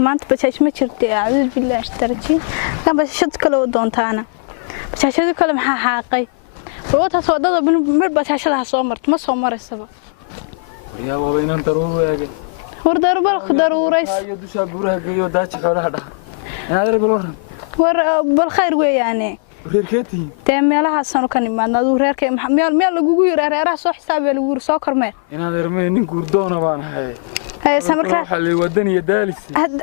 ما أنت بتعيش ما شرت أعوذ بالله اشتريتي كان بتشد كله دونتانا بتعيشد كله محا حاقي وقتها صودة من بتعيشدها صومرت ما صومر السبب يا بابا إن أنت روح وردار بالخضار وريس هاي دوش أبورها جيو داتش كله هذا أنا أدري بالورن بالخير ويعني reerkeetii meelaha sano kan imaadna adu reerkay meel lagu reeraha soo xisaabiyo lagu soo kormee inaan reermay nin guurdoona baan ahay samarka waxa la wadaniga daalis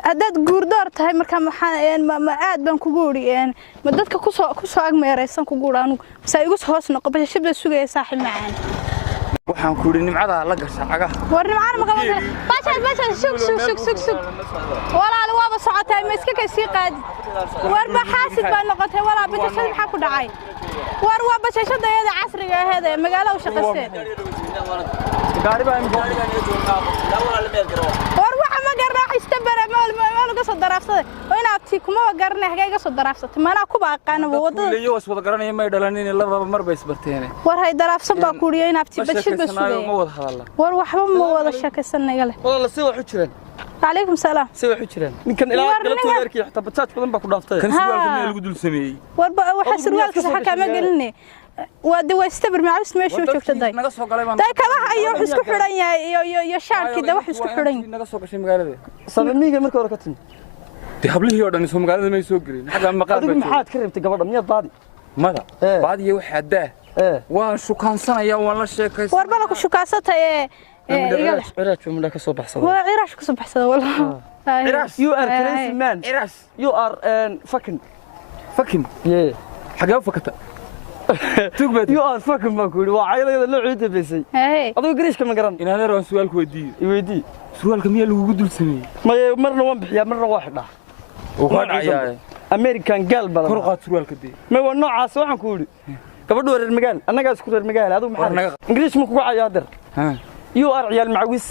hadad guurdoor tahay marka ma aad baan kugu uriyeen ma dadka ku soo agmeeraysan kugu uraanu sa igu hoos noqo bashashada sugay saaxiib macaan waxaan ku yiri nimcada la gashay caga war nimcada ma qaban baasha sug walaal waaba socotay ma iska ka sii qaadi war ba xaasid baa noqotay walaal bashashada waxa ku dhacay war waa bashashada iyada casriga ahayd ee magaalada u shaqaysay gaari baa imka war waxa ma garnaa istabara ma laga soo daraafsaday oo in abti kuma garnaa haga soo daraafsatay mana ku baaqana wadada leeyo wada garanay ma dhalanin laba mar bay isbarteen war hay daraafsan baa ku riyay in abti bashashada sugay ma wada hadalla war waxba ma wada shaqaysanay leh walaal si wax u jiraan عليكم السلام سوي حجران ninkan ilaa galabta yarkii xita bajaaj badan ba ku dhaaftay kan suwaalka meel lagu dul sameeyay warba waxa surwaalka sax ka ma gelinay wada way istabir macalus meesha uu joogtay naga soo galay baan day kaba ayo isku xiran yahay iyo shaarkii wax isku xiran naga soo gashay magaalada sabamiga markii hore ka tin di hablihii oo dhan soo magaalada may soo galin xaga maqaar adigu maxaad ka reebtay gabadha miyaad baadi mada baadiye waxa daa waan shukaansanaya waan la sheekaysan warba la ku shukaasatay عراش من ka soo baxsada waa cirash ka soo baxsada wallahi عراش you are crazy man عراش you are fucking yeah xagaa fakata tugbaad you are fucking ma ku waa caydada loo ciiday bisay adigu gariishka ma garan inaan yar waan su'aal ku weydiiyay su'aalka miyaa lagu dul sameeyay marna waan bixiyaa marna waa xidhaa oo ka dhacay American girl bala kor qaad su'aalka dii ma waa noocaas waxaan ku yiri gabadhu reer magaal annaga isku reer magaal adigu maxaa ingiriis ma kugu cayaadir you are real macwis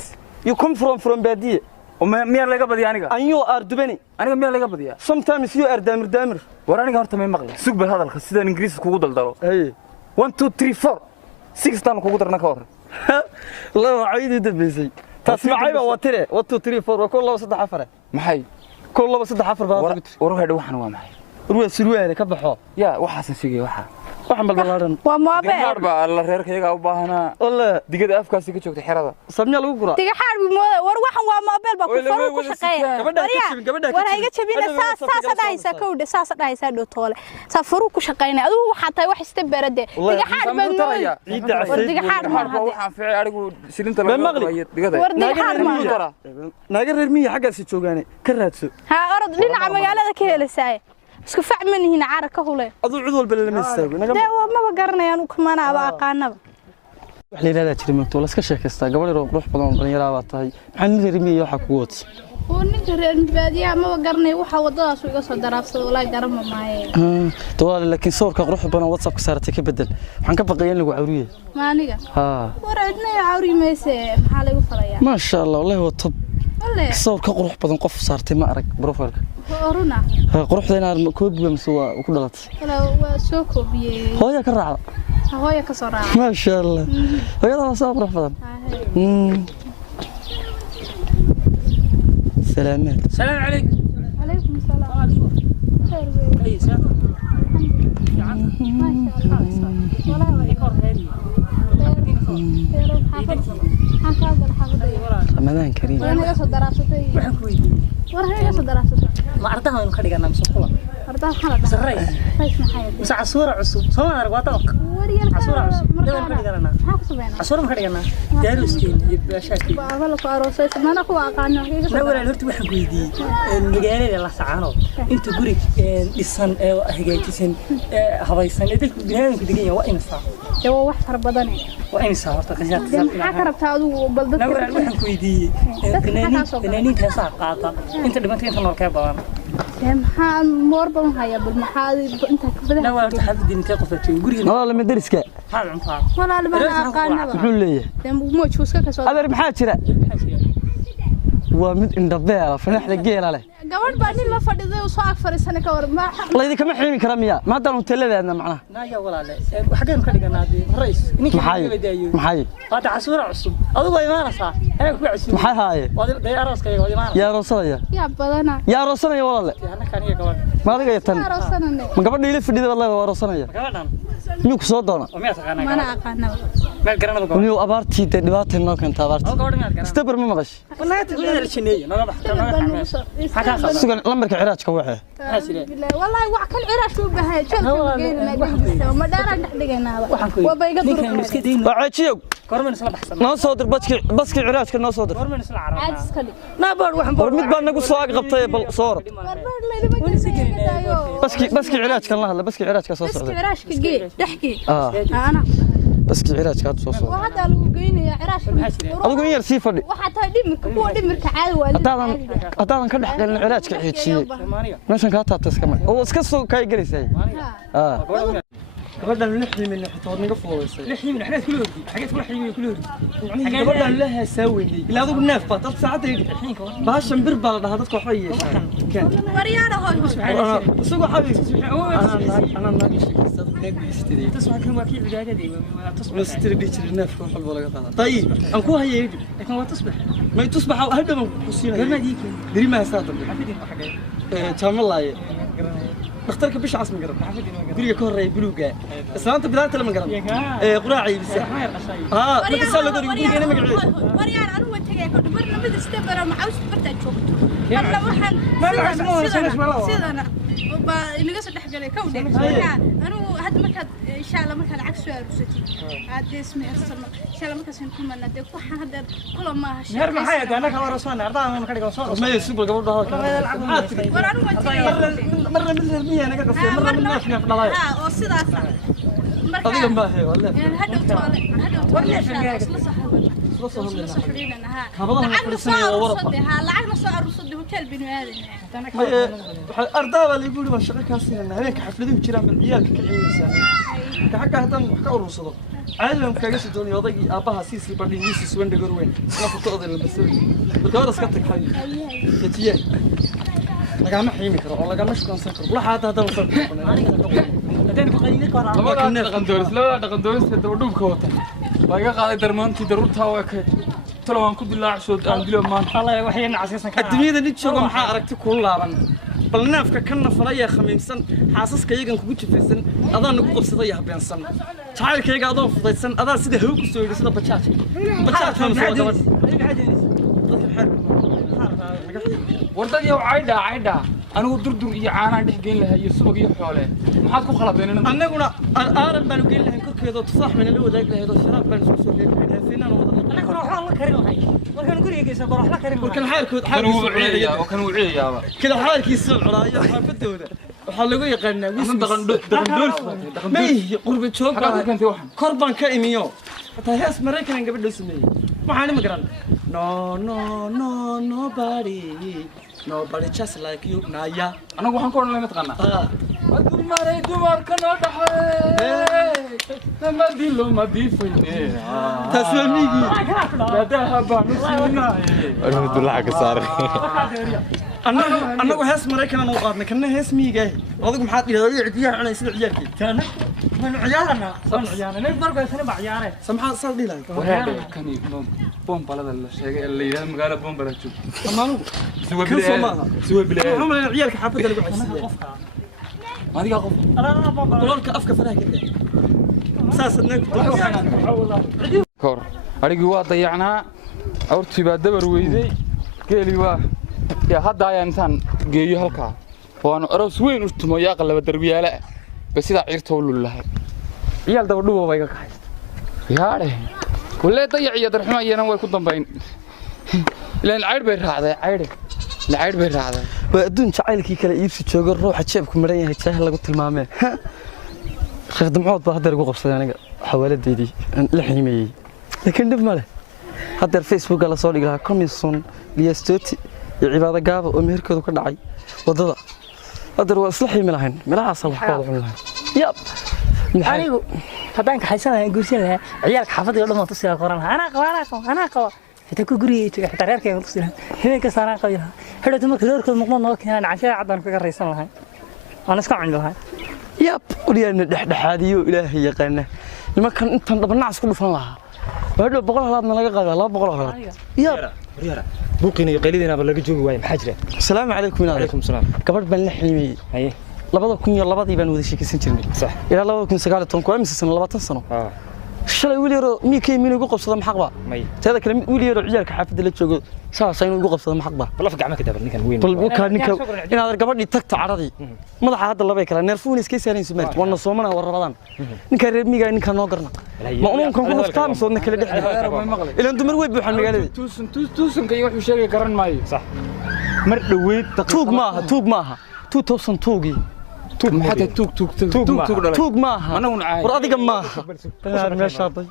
you come from badiye miyaa laga badiyaa aniga and you are dubani aniga miyaa laga badiyaa sometimes you are damir war aniga horta ma maqlay sug bal hadalka sida ingiriis kugu daldalo 1 2 3 4 6 tan kugu darna ka hor la waayidi dabisay tasmacayba watire 1 2 3 4 ko 2 3 4 maxay ko 2 3 4 baa war waxay waxan waa maxay ruwa surwaale ka baxo ya waxaasan sheegay waxa waxan balbalaaran waa moobeel gaar baa la reerkayga u baahanaa walla digada afkaasi ka joogtay xirada samya lagu gura diga xaar bi mooda war waxan waa moobeel ba ku faro ku shaqeeya gabadha war hayga jabina saas dhaysa kowda saas dhaysa dhootoole safaru ku shaqeynay adigu waxa tahay wax istabarade diga xaar baa mooda diga xaar ma waxaan ficay arigu shilinta laga qabayo digada war diga xaar ma naaga reer miyi xaggaas joogaane ka raadso ha orod dhinaca magaalada ka helaysaa isku facmanihiin caar ka hulay adu cid walba la meestaago naga ma garanayaan u kumana aqaanaba wax leeyahay jiray magto la iska sheekaystaa gabadh yar qurux badan dhalinyaro ah tahay maxaan reer miyi waxa ku wad oo ninka reer baadiya ma garanay waxa wadadaas uga soo daraafsado walaa garama maaye toole laakiin sawirka qurux badan WhatsApp ka saaratay ka bedel waxaan ka baqayay in lagu cawriyo ma aniga war cidna cawri meesee maxaa lagu falayaa ma sha Allah wallahi waa top sawirka qurux badan qof saartay ma arag profilka oruna quruxdeena koobiga mise waa ku dhalatay waa soo koobiyay hooyo ka raacda hooyo ka soo raacda ma sha Allah hooyada waa soo qurux badan سلام عليكم عليكم السلام خير اي سلام والله ولا كورهين رمضان كريم انا اسو دراستي waxaan ku weydiiyay warhay اسو daraastay ma ardaha aan ka dhiganaa masquula ardaha xalada saray fays maxay bas casuura cusub soo arag waa dabaq wariyal casuura cusub dadaan ka dhiganaa maxaa ku sameeyna casuura ma ka dhiganaa daaru istiin iyo baashaadkii baa la ku aroosay mana ku aqaano na walaal horta waxaan ku weydiiyay magaalada la sacaano inta guri dhisan ee hagaajisan habaysan ee dadku binaadamku degan yahay waa insa waa wax far badan waa insa horta qashaad maxaa ka rabtaa adigu bal dadka waxaan ku weydiiyay fanaaniinta heesaha qaata inta dhimantay inta nool ka badan maxaa moor badan haya bal maxaa inta ka badan waa horta xafidin intee qof joogay guriga walaal ma dariska hal cuntaa walaal ma aqaanaba wuxuu leeyahay mo juuska ka soo adeer maxaa jira ومن إندبيرة فنحن جيل عليه gabadh baa nin la fadhiday oo soo ag fariisanay ka war ma الله يديك ما حلمي كرامية ما دام تلذ أنا معنا naaga walaale xageen ka dhiganaa rays ninka محاي qaata casuura cusub adigu way imaanaysaa ana ku cusub محاي هاي waday arooskayga way imaanaysaa يا رسول yaa badana يا رسول يا والله ana kaniga gabadh ما أدري يتن aroosanane ما قبل يلف في دي والله يا رسول يا gabadhan ميوك صوتنا oo meesha qana mana aqaana meel garanada gabadh ونيو أبارتي دلوقتي إنه كنت أبارتي gabadh meel garanada استبر ما مغش wallahi tadleeda la jineeyo naga baxta naga xakaa سجن لمرك عراج كوحة wallahi wax kal ciraash u bahay jalka geeyna ma dhaaraan dhaxdhigaynaa waa bayga ninkan iska deyn وعيشيو kormen isla baxsan نو صدر بسكي عراج كنا صدر kormen isla carab caad iska dhig naabar waxan ورميد بان نقول سواق غبطي بالصورة warbaad leeyma jirtay بسكي عراج كان الله بسكي عراج كان بس صوص ciraashka gee dhaxkii أنا بسكي عراج كان صوص وهذا lagu geynaya ciraashka أقول يا سي فدي waxa tahay dhimirka kuwa dhimirka caadi waa هذا كان حق العراج كحيتشي Soomaaliya ماشان كاتاتس كمان هو اسكسو كاي جريساي gabadhan lixdii min xitood naga fuudaysay lixdii min xageed kula hordi xageed kula xiriyo kula hordi gabadhan la haasaawayay ilaa adigu neef baad dad saacadaydi baashan bir baa la dhahaa dadka waxba yeeshaan waryaana hooy isagoo xabiis ana naagi sheekaysta naag biistay tasma kan waa kii cibaadadii waa tasma mastiri dhijir neefka wax walba laga qaadaa tayib aan ku hayay kan waa tasbax ma tusbax hadda ma ku siinay garmadii kan dirimaa saatan xafidin xageed jaamalaay dhakhtarka bisha casmi garan guriga ka horeeya buluuga islaanta bilaanta lama garan quraacay bisa marka lagu guriga magaceeyo waryaan anu waan tagay ka marna mid istabara macaws barta joogto marna waxaan sidana ba inaga soo dhaxgalay ka wada marka anu hadda marka insha Allah marka lacag soo arursatay aad ismi arsama insha Allah marka soo kumana de waxaan hadda kula ma aha heer maxay adana ka warasana ardaan ka dhigo soo ma yusub gabadha war anu waan tagay marna mid miya naga qasay marna neef dhalay oo sidaas marka adiga ma hay wallahi hadda toole isla saxaabana lacagna soo aruursaday hotel binu aadan ardaa baa lagu yiri waa shaqo ka siinayna habeenka xafladuhu jiraan bal ciyaalka ka ciidaysan ka xagga hadan wax ka urursado caadi aan kaga soo doonay odagii aabaha siisi badhigiisa suwanda gorweyn la fotooda la basay marka hore iska tagtay katiye lagama xiimi karo oo lagama shaqeyn karo waxa hadda soo hadaan ku qayli karo labada dhaqan dooris daba dhubka wata waa iga qaaday darmaantii daruurta waa ka talawaan ku dilaacsoo aan dilo maan Allah waxay nacsiisan ka adduunyada nid jooga maxaa aragti ku laaban bal neefka kana falaya khamiimsan xaasaska iyagan kugu jifaysan adaan nagu qabsaday habeensan jacaylkayga adoo fudaysan adaa sida haw ku soo yiri sida bajaaj ma soo gabadh wardadii caydha anigu durdur iyo caanaan dhex geyn lahaa iyo subag iyo xoole maxaad ku khalabeen annaguna aaran baan geyn lahayn korkeeda tufaax baan la wadaag lahayd oo sharaab baan isku soo leeyahay fiinaan wada anaguna waxa la karin lahay markaan gurigeesa baro wax la karin markan xaalkood kan uu ciyaaba kala xaalkiisa culaayo xaafadooda waxaa lagu yaqaanaa wiis dhaqan dooris may qurba joog kantay waxan kor baan ka imiyo hataa hees maraykan gabadha sameeyay waxaan ma garan nobody just like you naya anagu waxaan ku oran lahayn taqaana adul maray dumarka noo dhaxay ma dilo ma diifayne tasmigi dadaha baan u siinay أنا دلها كسر annagu hees maraykan aan u qaadnay kana hees miiga adigu maxaad dhigay ciyaar cunay sida ciyaarkii taana man ciyaarana san ciyaarana marba sana ciyaare samxaa sal dhilay waxa kani bombalada la sheegay ee la yiraahdo magaalo bombala joog amaanu suwa bilaa waxaan ciyaalka xaafadda lagu xisiyay qofka adiga qof qolka afka faraha ka taa saasna kor arigi waa dayacnaa awrtii baa dabar weyday geeli waa ya hadda ayaan intaan geeyo halkaa waanu aroos weyn u tumo yaa qalaba darbiyaala bas sida ciirta u lulahay ciyaal daba dhubo bay ka kaxaysta yaare kullee dayac iyo darxuma iyana way ku dambayn ilaan cayd bay raacday cayd bay raacday waa adduun jacaylkii kale iibsi joogo ruuxa jeebku maran yahay jaah lagu tilmaamee sheekh damcood baa hadda ugu qabsaday aniga xawaaladeedii la xiimeeyay laakiin dib ma leh hadda Facebook la soo dhigay commission liyastoti iyo cibaado gaabo oo meherkoodu ka dhacay wadada hadda waa isla xiimi lahayn meelahaas wax ka wada cunay yab anigu hadaan ka haysan lahayn guursan lahaa ciyaalka xaafadda oo dhan tusii qoran lahaa ana qaba حتى كقولي حتى ريرك يا مصير هنا كسرنا قبلها حلو تمك ريرك المقمن نوك هنا عشان عدنا في الرئيسان لهاي أنا اسكع عنده هاي ياب ولينا دحدحاديو إلهي يقينا لما كان أنت ضبنا عسكر فن لها هذا بقول هذا نلاقي قال لا بقول هذا ياب ريرا بوقينا يقيلنا بلا جوج واي محجره السلام عليكم عليكم السلام قبل بن لحيمي هي labada kun iyo labadii baan wada sheekaysan jirnay صح ilaa 2019 ku amsa sano 20 sano shalay wiil yaro miikay min ugu qabsada maxaq ba teeda kale wiil yaro ciyaalka xaafadda la joogo saasay ugu qabsada maxaq ba bal gacmo ka dabar ninkan weyn bal ka ninka inaad gabadhii tagto caradii madaxa hadda labay kala neerfuun iska saareen sumeed wana soomana war rabadaan ninka reer miiga ninka noo garna ma uu kan ku laftaan soo kala dhixi ilaa dumar way buuxan magaalada tuusan ka wuxuu sheegay garan maayo صح mar dhaweyd tuug maaha 2002 حتى توك maaha war adiga maaha banaad meesha day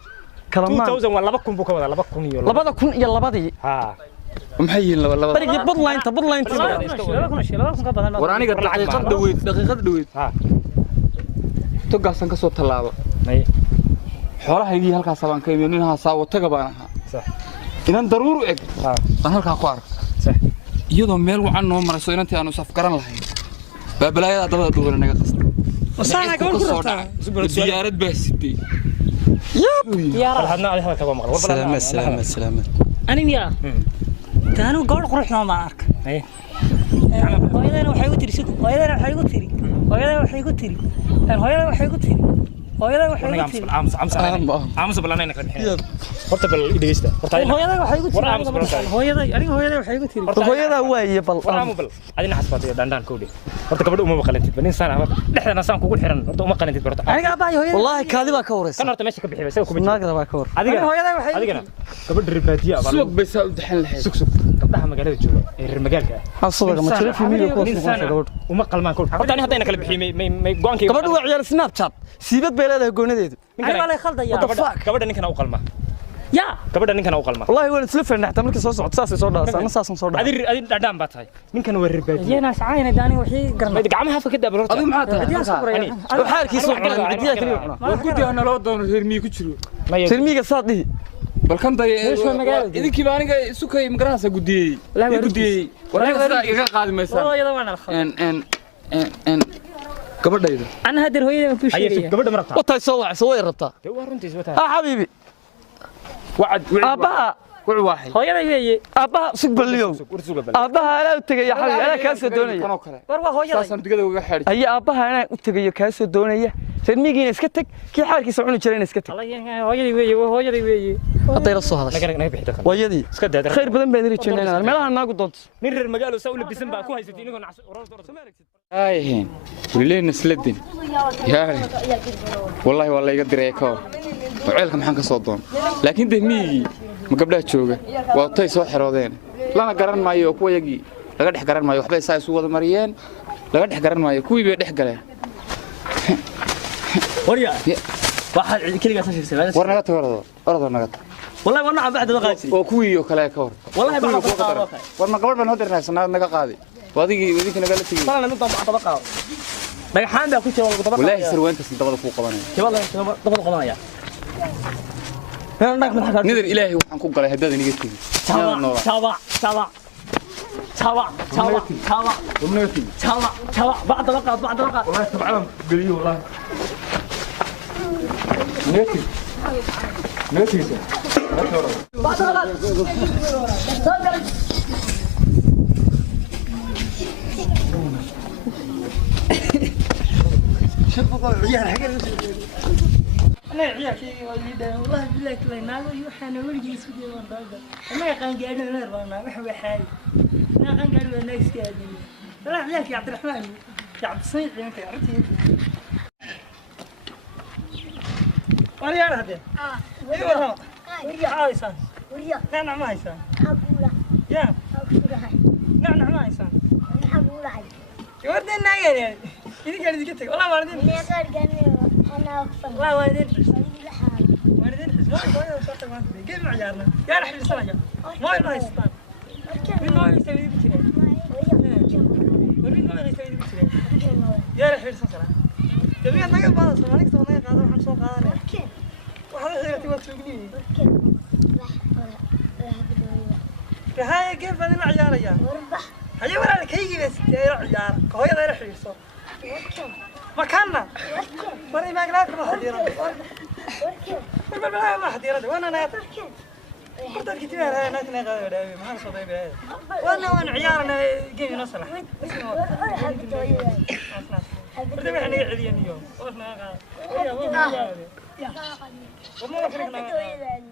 kalamaan 2000 waa 2000 buu ka wada 2000 iyo 2002 ha maxay yihiin laba barigi budline war aniga daqiiqad dhaweyd ha togaasan ka soo talaabo xoolahaygii halkaas baan ka imid ninaha saawo taga baan ahaa صح inan daruuru eg aan halkaa ku arko صح iyadoo meel wacan noo marayso inantii aanu saf garan lahayn بابلايا دبا دوغنا naga qasta وصانا قبل كرتا diyaarad baa sidii يا رب hadna adiga halka waa maqal سلامة أنا يا كانوا قول قرحنا معك ايه هويدنا waxay ku tiri sug hooyadana waxay ku tiri hooyadana waxay ku tiri عامس بلانين كان horta bal idageysta horta hooyada waxay ku tiri hooyada waxay ku tiri hooyada waaye bal bal adina xasbaatay dandaan koodi horta gabadh uma qalantid banin sana dhexdana saan kugu xiran horta uma qalantid horta aniga abay hooyada wallahi kaadi baa ka wareysa kan horta meesha ka bixibay soo ku naagada baa ka war adiga hooyada waxay adigana gabadh ribaadiya bal suuq bay saa u dhaxan lahayd sug gabdhaha magaalada jooga ee reer magaalka xasuudaga ma jira fiimiga ku soo gabadh uma qalmaan koodi horta aniga hadayna kala biximay may go'aankii gabadhu waa ciyaar snapchat siibad bay leedahay goonadeedu أنا ما خلدي gabadha ninkan u qalma يا gabadha ninkan u qalma wallahi waan isla fahmay xataa markii soo socod saas soo dhaas ana saasan soo dhaas adin dhadhaan baa tahay ninkan waa ribaadiya يا ناس عاينة داني وحي قرنا gacmaha afka ka dabar horta adigu maxaa tahay يا صبر يا xaalkiisu cidiya kaliya cuna war gudi ana loo doono reermiye ku jiro tirmiga saadii bal kan day idinkii baa aniga sukay magarasa gudiyay war aniga iga qaadi maysan هويدا وانا الخل en gabadhayda أنا هدر هويدا في شيء gabadha marabta watay soo wacay way rabtaa waa runtiis wata xabiibi wacad aabaha wuxuu waaxay هويدا ويجي aabaha sugbaliyo aabaha ala u tagay xabiibi ala ka soo doonaya kanoo kale وروا هويدا saasan digada uga xidhay ay aabaha ana u tagay ka soo doonaya tirmigiina iska tag kii xaalkiisa cuni jireen iska tag الله يعني هويدا ويجي haday la soo hadashay naga bixi dadkan wayadii iska daadar khayr badan baan rajaynaynaa meelaha naagu doonto nin reer magaalo saa u labisan baa ku haysatay inagoo ayeen wiileen isladin yaa wallahi waa la iga diray ka hor ceelka maxaan ka soo doon laakiin dehmiyigi ma gabdhaha jooga waa tay soo xiroodeen lana garan maayo kuwa yagi laga dhex garan maayo waxba isaa isu wada mariyeen laga dhex garan maayo kuwii bay dhex galeen wariya waxa kaliya ka sheegay war naga tago orado naga tago wallahi wana bacda qaadi oo kuwii oo kale ka hor wallahi bacda war ma gabadh baan hodirnaa naga qaadi wadigi naga la tigi sana ninta bacda qaado dhagaxaan baa ku jira wada dabada wallahi sarwaantas dabada ku qabanay dabada qabanaya nidar ilaahay waxaan ku galay haddaad iniga tigi بعد وقت والله تبعهم قليل والله نيتي بعد أنا عيال شيء والله بالله كلا ناقو يوحنا ورجي سودي وانضاقة أنا يقان قاعدين أنا ربنا وحوي حالي أنا يقان قاعدين أنا يسكادين لا عيالك يا عبد الرحمن يا عبد الصيد أنت عرفتي وأنا يا هذا أيوة ورجع عايسان نعم ما عايسان يا نعم ما عايسان يوردين ناقين إذا كان ذكرتك والله ما ردين والله والدين والدين كيف معجرنا يا رح يصنع ما يبغى يستان من ما يسوي بكره ومن ما يسوي بكره يا رح يصنع تبي أنا قبل بعض سمانك سمانك هذا وحنا سوق هذا وحنا غير تبغى تسوقني والله كيف بدنا عيار يا هيا ولا لك هيجي بس يا عيار هو يا راح يصو مكاننا ولا ما قلت ما حديره ما حديره وانا انا قلت لك كثير انا غادي ما صدي به وانا عيارنا جاي نصلح برد ما احنا عيدين اليوم وما فرقنا